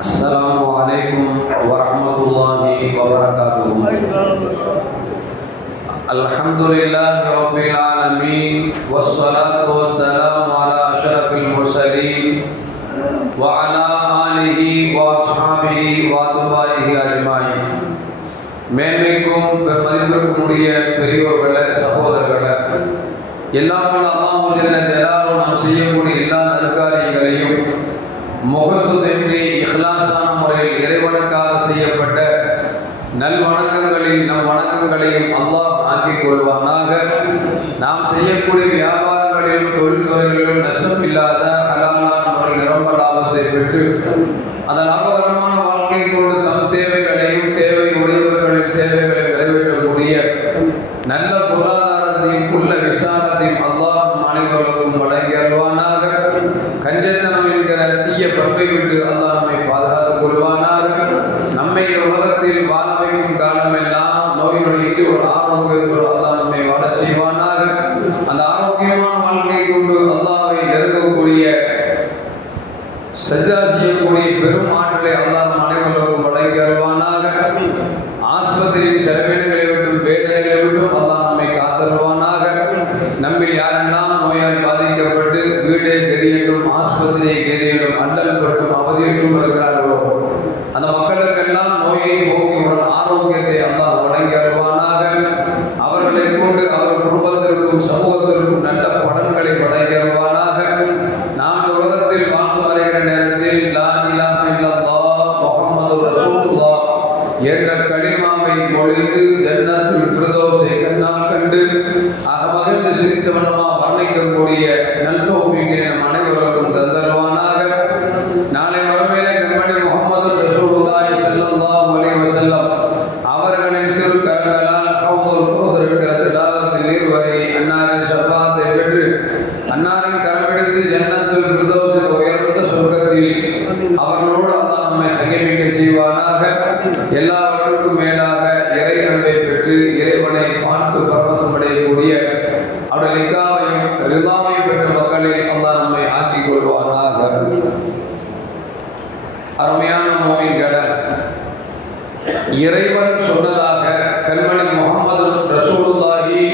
Assalamualaikum warahmatullahi wabarakatuh. Alhamdulillahirabbil alamin wassalatu wassalamu ala asyrafil mursalin wa ala alihi wa ashabihi wa atba'ihi ajma'in. மேன்மைக்கும் பெருமதிப்பிற்கும் உரிய பெரியோர்களே சகோதரர்களே, எல்லாம் அல்லாஹ் ஜல்ல ஜலாலுஹு நாம் செய்யக்கூடிய எல்லா நற்காரியங்களையும் முகசுதின்றி இஹ்லாஸான முறையில் இறைவனுக்காக செய்யப்பட்ட நல்வணக்கங்களில் நம் வணக்கங்களையும் அல்லாஹ் ஆக்கிக் கொள்வானாக. நாம் செய்யக்கூடிய வியாபாரங்களிலும் தொழில்துறைகளிலும் நஷ்டம் இல்லாத ஹலாலான முறையில் நிரம்ப லாபத்தை பெற்று அந்த லாபகரமான வாழ்க்கை கொண்டு தம் தேவைகளையும் தேவை உடையவர்களின் தேவைகளை நிறைவேற்றக்கூடிய நல்ல பொருளாதாரத்தையும் உள்ள விசாரத்தையும் அல்லாஹ் அனைவர்களுக்கும் வழங்கி அல்வானாக. கஞ்சத்தனம் என்கிற தீய பண்பை விட்டு அல்லாஹ் நம்மை பாதுகாத்துக் கொள்வானாக. நம்மை உலகத்தில் வாழ வைக்கும் காலமெல்லாம் நோயினுடைய ஒரு ஆரோக்கியத்தோடு அல்லாஹ் நம்மை வாழ செய்வானாக. அந்த ஆரோக்கியமான வாழ்க்கை கொண்டு அல்லாஹ்வை நெருங்கக்கூடிய சஜ்ஜா செய்யக்கூடிய பெரும் ஆற்றலை அல்லாஹ் நம் அனைவர்களுக்கும் வழங்கி அல்வானாக. ஆஸ்பத்திரியின் செலவினங்களை விட்டும் வேதனைகளை விட்டும் அல்லாஹ் நம்மை காத்தருவானாக. நம்மில் யாரெல்லாம் நோயால் பாதிக்கப்பட்டு வீடே கெதியட்டும் ஆஸ்பத்திரியை கெதியட்டும் அண்டல் பட்டும் அவதியற்றும் இருக்கிறார்களோ அந்த மக்களுக்கெல்லாம் நோயை போக்கியுடன் ஆரோக்கியத்தை அல்லாஹ் வழங்கி அருவானாக. அவர்களை கொண்டு அவர் குடும்பத்திற்கும் சமூகத்திற்கும் நல்ல பலன்களை வழங்கி அருவானாக. நாம் உலகத்தில் வாழ்ந்து வருகிற நேரத்தில் லா இலாஹ இல்லல்லாஹ் முஹம்மது ரசூலுல்லாஹ் என்ற கலிமாவை மொழிந்து ஜன்னத்துல் ஃபிர்தௌஸை கண்ணால் கண்டு அகமகிழ்ந்து சிரித்தவனமா வர்ணிக்கக்கூடிய நல்தௌஃபீக்கை நம் அனைவருக்கும் தந்தருவானாக. நாளை மறுமையிலே கண்மணி முஹம்மது ரசூலுல்லாஹி ஸல்லல்லாஹு அலைஹி வஸல்லம் அவர்களின் திருக்கரங்களால் ஹவுதுல் கௌஸர் என்கிற தடாகத்தில் நீர் வரை அன்னாரின் ஷஃபாத்தை பெற்று அன்னாரின் கரம்பிடித்து ஜன்னத்துல் ஃபிர்தௌஸில் உயர்ந்த சொர்க்கத்தில் அவர்களோடு அல்லாஹ் நம்மை சங்கமிக்க செய்வானாக. எல்லாவற்றுக்கும் மேலாக இறை அன்பை பெற்று இறைவனை பார்த்து பரவசமடையக்கூடிய அவருடைய லிகாவையும் ரிதாவை பெற்ற மக்களில் அல்லாஹ் நம்மை ஆக்கிக் கொள்வானாக. அருமையான மோமின்களே, இறைவன் சொன்னதாக கண்மணி முஹம்மது ரசூலுல்லாஹி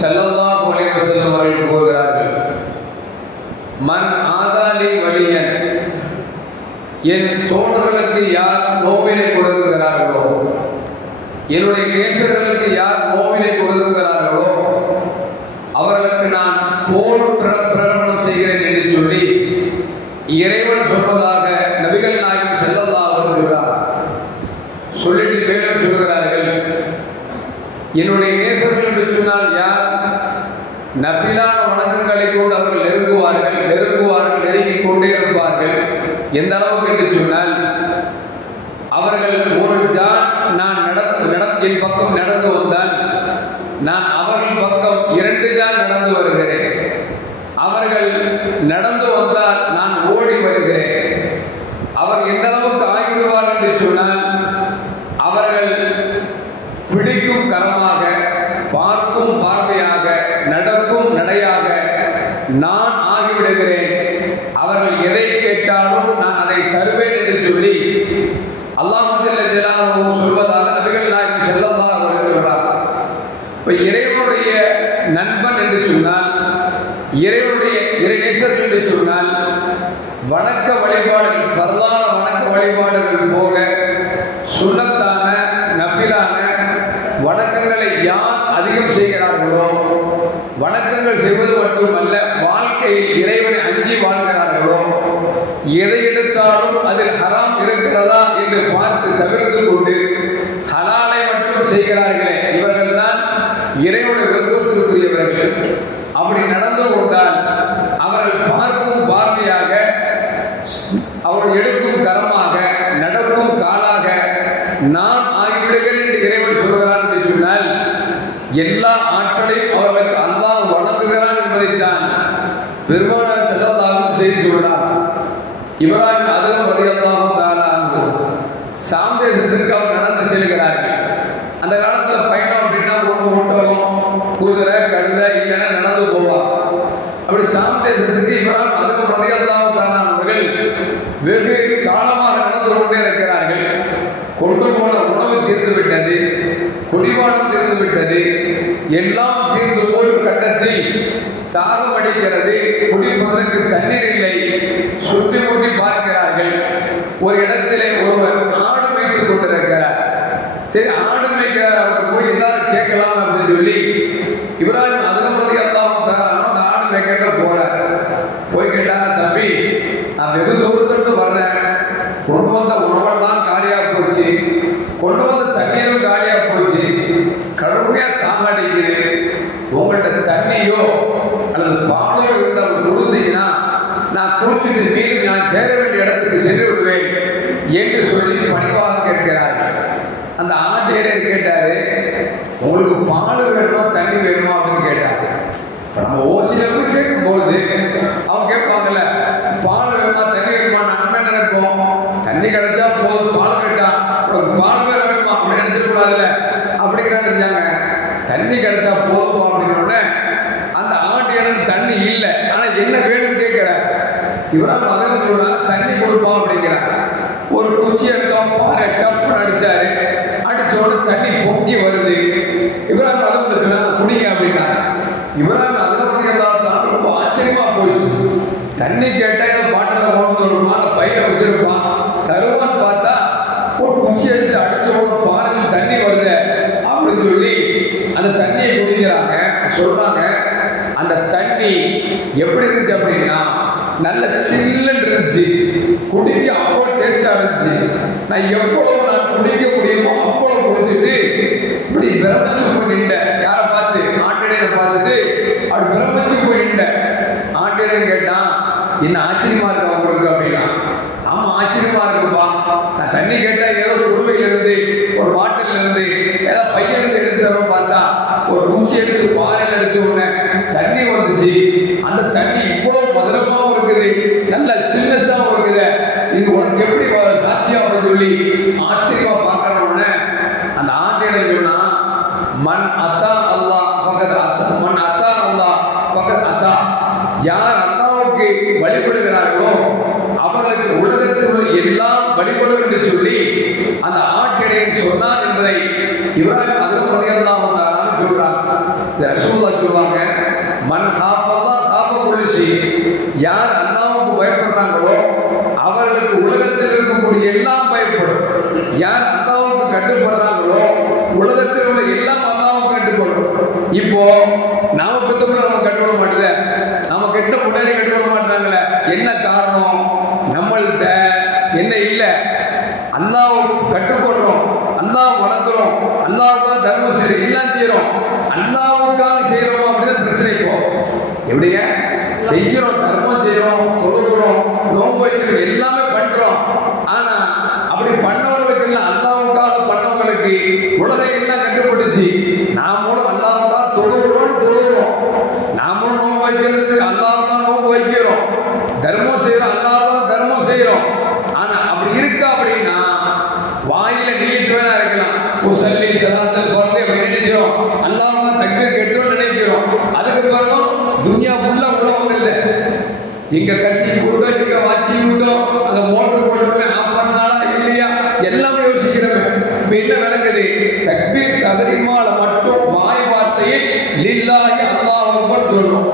ஸல்லல்லாஹு அலைஹி வஸல்லம் அவர்கள் கூறுகிறார்கள், மன் ஆதாலி வலியன், என் தோழர்களுக்கு யார் நோவினை கொடுக்கிறார்களோ, என்னுடைய நேசர்களுக்கு யார் நோவினை கொடுக்கிறார்களோ அவர்களுக்கு நான் போர் பிரகடனம் செய்கிறேன் என்று சொல்லி இறைவன் சொல்வதாக நபிகள் நாயகம் ஸல்லல்லாஹு அலைஹி வஸல்லம் சொல்லிட்டு மேலும் சொல்கிறார்கள், என்னுடைய நேசர்கள் என்று சொன்னால் யார்? நஃபிலான வணக்கங்களை கொண்டு அவர்கள் நெருங்குவார்கள் நெருங்கிக் கொண்டே இருப்பார்கள். எந்த அளவுக்கு என்று சொன்னால் அவர்கள் ஒரு ஜான் நான் என் பக்கம் நடந்து வந்தால் நான் அவர்கள் பக்கம் 2 ஜான் நடந்து வருகிறேன். அவர்கள் நடந்து வந்தால் நான் ஓடி வருகிறேன். அவர் எந்த அளவுக்கு ஆகிவிடுவார்கள் என்று சொன்னால் அவர்கள் பிடிக்கும் கரமாக, பார்க்கும் பார்வையாக, நடக்கும் நடையாக நான் ஆகிவிடுகிறேன். அவர்கள் எதை கேட்டாலும் நான் அதை தருவேன் என்று சொல்லி அல்லாஹ் ஜல்ல ஜலாலுஹு சொல்வதாக நபிகள் நாயகம் ஸல்லல்லாஹு அலைஹி வஸல்லம். இப்ப இறைவனுடைய நண்பன் என்று சொன்னால், இறைவனுடைய இறைநேசர்கள் என்று சொன்னால் வணக்க வழிபாடுகள், ஃபர்லான வணக்க வழிபாடுகள் போக சுன்னத்தான நஃபிலான வணக்கங்களை யார் அதிகம் செய்கிறார்களோ, வணக்கங்கள் செய்வது மட்டுமல்ல வாழ்க்கையில் இறைவனை அஞ்சி வாழ்கிறார்களோ, எதை எடுத்தாலும் அதில் ஹராம் இருக்கிறதா என்று பார்த்து தவிர்த்து கொண்டு ஹலாலை மட்டும் செய்கிறார்களே, இவர்கள் தான் இறைவனுடைய விருப்பத்திற்குரியவர்கள். அப்படி நடந்து கொண்டால் அவர்கள் பார்க்கும் பார்வையாக, அவர்கள் எடுக்கும் கரமாக, நடக்கும் காலாக நான் ஆகிவிடுகிறேன் என்று இறைவன் சொல்கிறான் என்று சொன்னால் எல்லா ஆற்றலையும் அவர்களுக்கு அல்லாஹ் வழங்குகிறான் என்பதைத்தான் பெருமானார் ஸல்லல்லாஹு அலைஹி வஸல்லம் செய்தி சொல்கிறார். இப்ராஹிம் அதுவும் ரலியல்லாஹு தஆலா அன்ஹு சாம் தேசத்திற்கு அவர் நடந்து செல்கிறார்கள். அந்த காலத்தில் பயணம் அப்படின்னா ஓட்டவும் குதிரை கழுதை இல்லைன்னா நடந்து போவார். அப்படி சாம் தேசத்துக்கு இப்ராஹிம் அதுவும் ரலியல்லாஹு தஆலா அவர்கள் வெகு காலமாக நடந்து குடிவானம் தீர்ந்து விட்டது, எல்லாம் தீர்ந்து போய் கட்டத்தில் தாகம் அடிக்கிறது, குடிப்பதற்கு தண்ணீர் இல்லை. சுற்றி முற்றி பார்க்கிறார்கள். ஒரு இடத்திலே ஒருவர் ஆடு மேய்த்துக் கொண்டிருக்கிறார். சரி, ஆடு மேய்க்கிறார், அவருக்கு போய் ஏதாவது கேட்கலாம் அப்படின்னு சொல்லி இப்ராஹிம் அதிரமதி அந்த ஆடு மேய்க்கிட்ட போறார். போய் கேட்டாங்க, தம்பி நான் வெகு தூரத்திற்கு வர்றேன், கொண்டு வந்த உணவெல்லாம் காலியாக போச்சு, கொண்டு வந்த தண்ணீரும் காலியாக போச்சு, கடுமையா தாங்காட்டிக்குது, உங்கள்கிட்ட தண்ணியோ அல்லது பாலோ இருந்தால் கொடுத்தீங்கன்னா நான் குடிச்சிட்டு மீண்டும் நான் சேர வேண்டிய இடத்துக்கு சென்று விடுவேன் என்று சொல்லி பணிவாக கேட்கிறார்கள். அந்த ஆட்டையர் கேட்டாரு, உங்களுக்கு பால் வேணுமா தண்ணி வேணுமா அப்படின்னு கேட்டாரு. நம்ம ஓசியில போய் கேட்கும்போது அவங்க கேட்பாங்கல்ல, பால் வேணுமா தண்ணி வேணுமா, நம்ம என்ன நினைப்போம், தண்ணி கிடைச்சா போதும், பால் கேட்டா உனக்கு பால் வேணுமா அப்படி நினைச்சிடக்கூடாதுல்ல, அப்படிங்கிறாங்க இருந்தாங்க. தண்ணி கிடைச்சா போதும் அப்படின்னோடனே அந்த ஆட்டையனுக்கு தண்ணி இல்லை, ஆனா என்ன வேணும்னு கேட்கிறார். இவரால் மகன் சொல்றாங்க, தண்ணி கொடுப்போம் அப்படிங்கிறாங்க. ஒரு குச்சி எடுத்தோம், பாறை டப்புன்னு அடிச்சாரு, அடிச்சோட தண்ணி பொங்கி வருது. இவரால் மகன் குடிங்க அப்படின்னா இவரால் அதில் எல்லாத்தான் ரொம்ப ஆச்சரியமா போயிடுச்சு. தண்ணி கேட்டா ஏதோ பாட்டில் கொண்டு வருவான், பையில வச்சிருப்பான், தருவான்னு பார்த்தா ஒரு குச்சி எடுத்து அடிச்சோட பாறையில் தண்ணி வருது அப்படின்னு சொல்லி அந்த தண்ணியை குடிக்கிறாங்க. சொல்றாங்க, அந்த தண்ணி எப்படி இருந்துச்சு அப்படின்னா நல்ல சில்லுன்னு இருந்துச்சு, குடிக்க அவ்வளோ டேஸ்டா இருந்துச்சு. நான் எவ்வளவு நான் குடிக்க முடியுமோ அவ்வளவு குடிச்சிட்டு இப்படி பிரமிச்சு போய் நின்றேன். யாரை பார்த்து? ஆட்டடையை பார்த்துட்டு அப்படி பிரமிச்சு போய் நின்றேன். ஆட்டடையை கேட்டான், என்ன ஆச்சரியமா இருக்கா உங்களுக்கு அப்படின்னா, ஆமா ஆச்சரியமா இருக்குப்பா, நான் தண்ணி கேட்டா ஏதோ குடுவையில இருந்து ஒரு பாட்டில இருந்து ஏதோ பையனுக்கு எடுத்து பார்த்தா ஒரு குச்சி எடுத்து பாறையில் அடிச்ச உடனே தண்ணி வந்துச்சு. அந்த தண்ணி இவ்வளவு மதுரமாவும் இருக்குது, நல்ல சின்னஸாவும் இருக்குது, இது உனக்கு எப்படி சாத்தியம் அப்படின்னு சொல்லி ஆச்சரியமா பார்க்கற உடனே அந்த ஆட்டையில சொன்னா, மன் அத்தா அல்லாஹ் ஃபகத் அத்தா, மன் அத்தா அல்லாஹ் ஃபகத் அத்தா, யார் அல்லாஹ்வுக்கு வழிபடுகிறார்களோ அவர்களுக்கு உலகத்தில் உள்ள எல்லாம் வழிபடும் என்று சொல்லி அந்த ஆட்டையன் சொன்னார் என்பதை இப்ராஹிம் ரலியல்லாஹு தஆலா சொல்றாங்க. ரசூலுல்லாஹ் சொல்வாங்க, மன் ஹாஃபல்லாஹ் ஹாஃப குல்லி ஷை, யார் அல்லாஹ்வுக்கு பயப்படுறாங்களோ அவர்களுக்கு உலகத்தில் இருக்கக்கூடிய எல்லாம் பயப்படும். யார் அல்லாஹ்வுக்கு கட்டுப்படுறாங்களோ உலகத்தில் உள்ள எல்லாம் அல்லாஹ்வுக்கு கட்டுப்படும். இப்போ நாம பெத்தவங்க நம்ம கட்டுப்பட மாட்டேது, நாம கெட்ட முன்னாடி கட்டுப்பட மாட்டாங்களே, என்ன காரணம்? நம்மள்கிட்ட என்ன இல்லை, அல்லாஹ் கட்டுப்படுறோம், அல்லாஹ் வணங்குறோம், அல்லாஹ்வுக்காக தர்மம் செய்யறோம், எல்லாம் செய்யறோம், அல்லாஹ்வுக்காக செய்யறோம் அப்படின்னு பிரச்சனை. இப்போ எப்படிங்க செய்யறோம், தர்மம் செய்யறோம், தொழுகிறோம், நோன்பு வைக்கிறோம், எல்லாமே பண்றோம். ஆனா அப்படி பண்ணவங்களுக்கு எல்லாம் அல்லாஹ்வுக்காக பண்ணவங்களுக்கு உலகம் எல்லாம் கட்டுப்பட்டுச்சு. நாமளும் அல்லாஹ்வுக்காக தொழுகிறோம், நாமளும் நோன்பு வைக்கிறதுக்கு அல்லாஹ்வுக்காக நோன்பு வைக்கிறோம், தர்மம் செய்யறோம், அல்லாஹ்வுக்காக தர்மம் செய்யறோம். ஆனா அப்படி இருக்கா அப்படின்னா வாயில நீயத்து வேணா இருக்கலாம், உசல்லி ஸலாத்தல் ஃபர்து அப்படி நினைக்கிறோம், அல்லாஹ்வுக்காக தக்பீர் கட்டுறோம் நினைக்கிறோம். அதுக்கு பிறகு துன்யா ஃபுல்லா உலகம் இல்லை, எங்க கட்சி கூட்டம், எங்க வாட்சி கூட்டம், அங்க மோட்டர் போட்டு ஆஃப் பண்ணாலா இல்லையா எல்லாமே யோசிக்கிறோம். இப்ப என்ன நடக்குது? தக்பீர் தஹ்ரீமால மட்டும் வாய் வார்த்தையை லில்லாஹி அல்லாஹ் அக்பர் சொல்றோம்.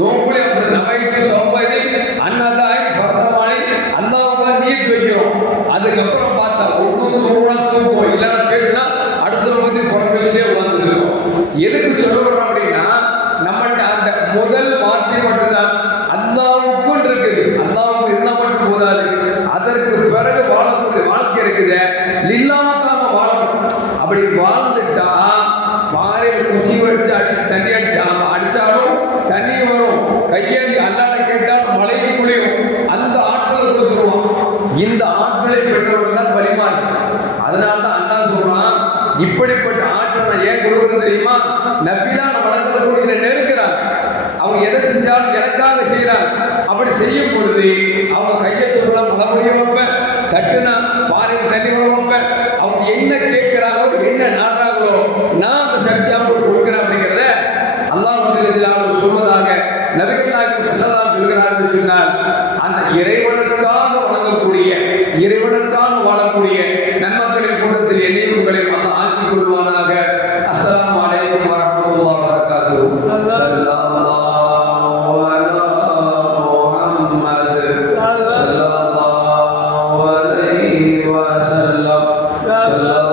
நோம்புல அப்படி நமைத்து சௌபதி அன்னதாய் ஃபர்தமானி அல்லாஹ்வுக்காக நியத் வைக்கிறோம். அதுக்கப்புறம் பார்த்தா ஒன்றும் தூக்கம் இல்லைன்னா பேசினா அடுத்த பத்தி புறம் பேசிட்டே உட்காந்துருக்கோம். எதுக்கு சொல்லுறோம் அப்படின்னா நம்மள்ட்ட அந்த முதல் வார்த்தை மட்டும்தான் அல்லாஹ்வுக்குள் இருக்குது, அல்லாஹ்வுக்கு இருந்தா மட்டும் போதாது, அதற்கு பிறகு வாழக்கூடிய வாழ்க்கை இருக்குது, லில்லாஹ்வுக்காக வாழணும். அப்படி வாழ்ந்துட்டா பாறையில குச்சி வச்சு அடிச்சு தண்ணி அடிச்சாலும் தண்ணி வரும், கையேந்தி அல்லாஹ்வை கேட்டால் மழையும் குளியும், அந்த ஆற்றலை கொடுத்துருவான். இந்த ஆற்றலை பெற்றவர்கள் தான் வலிமாறு. அதனால்தான் அல்லாஹ் சொல்றான், இப்படிப்பட்ட ஆற்றல் நான் ஏன் கொடுக்குறது தெரியுமா? நபிலான வளர்க்கக்கூடிய நெருக்கிறார், அவங்க எதை செஞ்சாலும் எனக்காக செய்யறாங்க. அப்படி செய்யும் பொழுது அவங்க கையெழுத்துக்குள்ள மழை வைப்பேன், தட்டுனா பாறையில் தண்ணி வைப்பேன், அவங்க என்ன கேட்கிறாங்களோ என்ன நாடுறாங்களோ நான் அந்த சக்தியாக கொடுக்கிறேன் அப்படிங்கிறத அல்லாஹ் சொல்வதாக நபிகள் நாயகம் ஸல்லல்லாஹு அலைஹி வஸல்லம் சொன்னால், அந்த இறைவனுக்காக வணங்கக்கூடிய, இறைவனுக்காக வாழக்கூடிய நன்மக்களின் கூட்டத்தில் என்னையும் உங்களை ஆக்கிக் கொள்வானாக. ஸல்லல்லாஹு